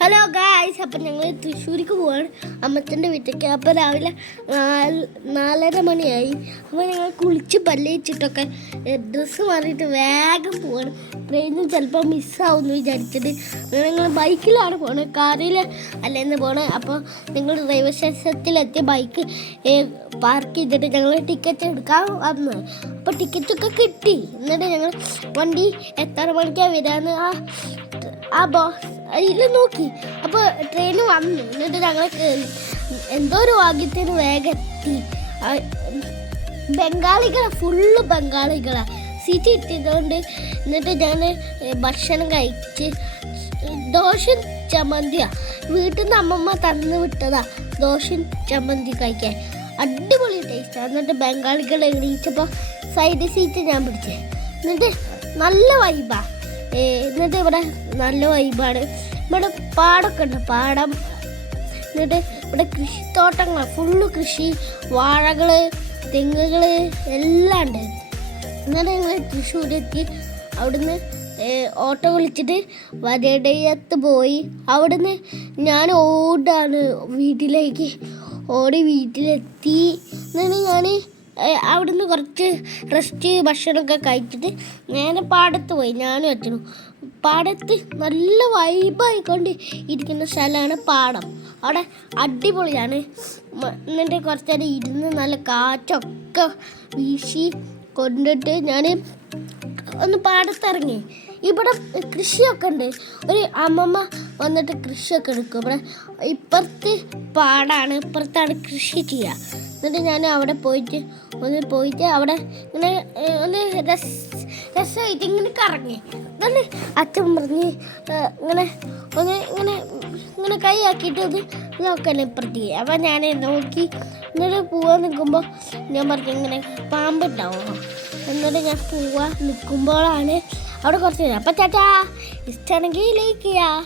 Hello guys, അപ്പം ഞങ്ങൾ തൃശ്ശൂർക്ക് പോവാണ് അമ്മച്ചൻ്റെ വീട്ടിലേക്ക്. അപ്പോൾ രാവിലെ 4:30 മണിയായി. അപ്പോൾ ഞങ്ങൾ കുളിച്ച് പല്ലിച്ചിട്ടൊക്കെ ഡ്രസ്സ് മാറിയിട്ട് വേഗം പോവാണ്. ട്രെയിനിൽ ചിലപ്പോൾ മിസ്സാവുമെന്ന് വിചാരിച്ചിട്ട് ഞങ്ങൾ ബൈക്കിലാണ് പോണത്, കാറിൽ അല്ലെന്ന് പോണത്. അപ്പോൾ ഞങ്ങൾ റെയിൽവേ സ്റ്റേഷനിലെത്തിയ ബൈക്ക് പാർക്ക് ചെയ്തിട്ട് ഞങ്ങൾ ടിക്കറ്റ് എടുക്കാൻ വന്നു. അപ്പോൾ ടിക്കറ്റൊക്കെ കിട്ടി. എന്നിട്ട് ഞങ്ങൾ വണ്ടി എത്ര മണിക്കാണ് വരാമെന്ന് ആ ബോസ് അതിൽ നോക്കി. അപ്പോൾ ട്രെയിൻ വന്നു. എന്നിട്ട് ഞങ്ങൾ കയറി. എന്തോ ഒരു ഭാഗ്യത്തിന് വേഗം എത്തി. ഫുള്ള് ബംഗാളികളാണ് സീറ്റ് കിട്ടിയതുകൊണ്ട്. എന്നിട്ട് ഞാൻ ഭക്ഷണം കഴിച്ച് ദോശയും ചമ്മന്തിയാണ് വീട്ടിൽ നിന്ന് അമ്മമ്മ തന്നു വിട്ടതാ. ദോശയും ചമ്മന്തി കഴിക്കാൻ അടിപൊളി ടേസ്റ്റാണ്. എന്നിട്ട് ബംഗാളികൾ എണീച്ചപ്പോൾ സൈഡ് സീറ്റ് ഞാൻ പിടിച്ചേ. എന്നിട്ട് നല്ല വൈബാണ്. എന്നിട്ട് ഇവിടെ നല്ല വൈബാണ്. ഇവിടെ പാടമൊക്കെ ഉണ്ട്, പാടം. എന്നിട്ട് ഇവിടെ കൃഷിത്തോട്ടങ്ങളാണ്, ഫുള്ള് കൃഷി, വാഴകൾ, തെങ്ങുകൾ എല്ലാം ഉണ്ട്. എന്നിട്ട് ഞങ്ങൾ തൃശ്ശൂരെത്തി. അവിടുന്ന് ഓട്ടോ വിളിച്ചിട്ട് വരടയത്ത് പോയി. അവിടുന്ന് ഞാൻ ഓടാണ് വീട്ടിലേക്ക്. ഓടി വീട്ടിലെത്തി. എന്നിട്ട് ഞാൻ അവിടുന്ന് കുറച്ച് റെസ്റ്റ് ഭക്ഷണമൊക്കെ കഴിച്ചിട്ട് നേരെ പാടത്ത് പോയി. ഞാനും അച്ഛനും പാടത്ത് നല്ല വൈബായിക്കൊണ്ട് ഇരിക്കുന്ന സ്ഥലമാണ് പാടം. അവിടെ അടിപൊളിയാണ്. എന്നിട്ട് കുറച്ച് നേരം ഇരുന്ന് നല്ല കാറ്റൊക്കെ വീശി കൊണ്ടിട്ട് ഞാൻ ഒന്ന് പാടത്തിറങ്ങി. ഇവിടെ കൃഷിയൊക്കെ ഉണ്ട്. ഒരു അമ്മമ്മ വന്നിട്ട് കൃഷിയൊക്കെ എടുക്കും. ഇവിടെ ഇപ്പുറത്ത് പാടാണ്, ഇപ്പുറത്താണ് കൃഷി ചെയ്യുക. എന്നിട്ട് ഞാൻ അവിടെ പോയിട്ട് അവിടെ ഇങ്ങനെ ഒന്ന് രസമായിട്ട് ഇങ്ങനെ കറങ്ങി. എന്നിട്ട് അച്ഛൻ പറഞ്ഞ് ഇങ്ങനെ കൈ ആക്കിയിട്ട് അത് നോക്കല്ലേ ഇപ്പുറത്തേക്ക്. അപ്പം ഞാൻ നോക്കി. എന്നിട്ട് പോവാൻ നിൽക്കുമ്പോൾ ഞാൻ പറഞ്ഞു ഇങ്ങനെ പാമ്പുണ്ടാവുമോ. എന്നിട്ട് ഞാൻ പോവാൻ നിൽക്കുമ്പോഴാണ് അവിടെ കുറച്ച് നേരം. അപ്പം ചേട്ടാ ഇഷ്ടമാണെങ്കിൽ ലൈക്ക് ചെയ്യാം.